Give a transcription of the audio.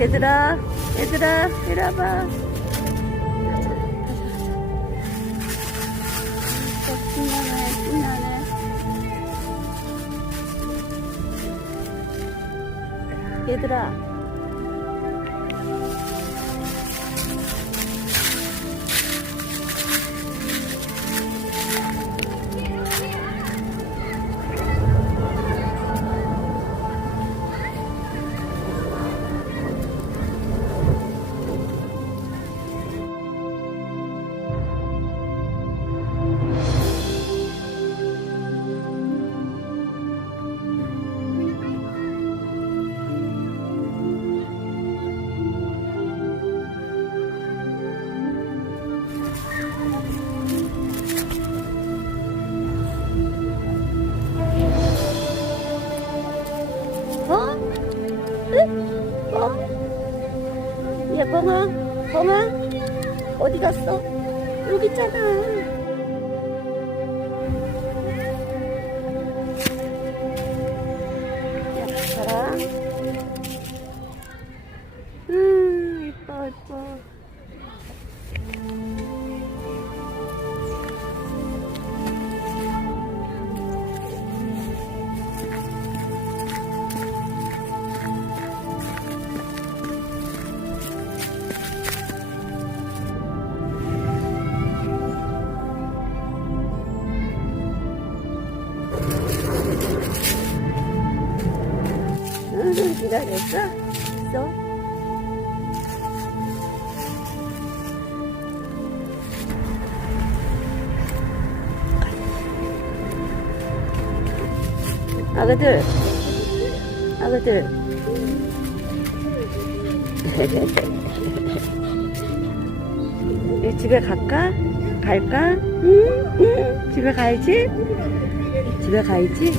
얘들아, 얘들아, 이리 와봐. 신나네, 신나네. 얘들아. 어? 응? 어? 얘 뻥아? 뻥아? 어디 갔어? 여기 있잖아. 야, 봐라. 이뻐, 이뻐. 기다렸어? 있어? 아가들, 아가들. 이제 집에 갈까? 갈까? 응? 응? 집에 가야지? 집에 가야지?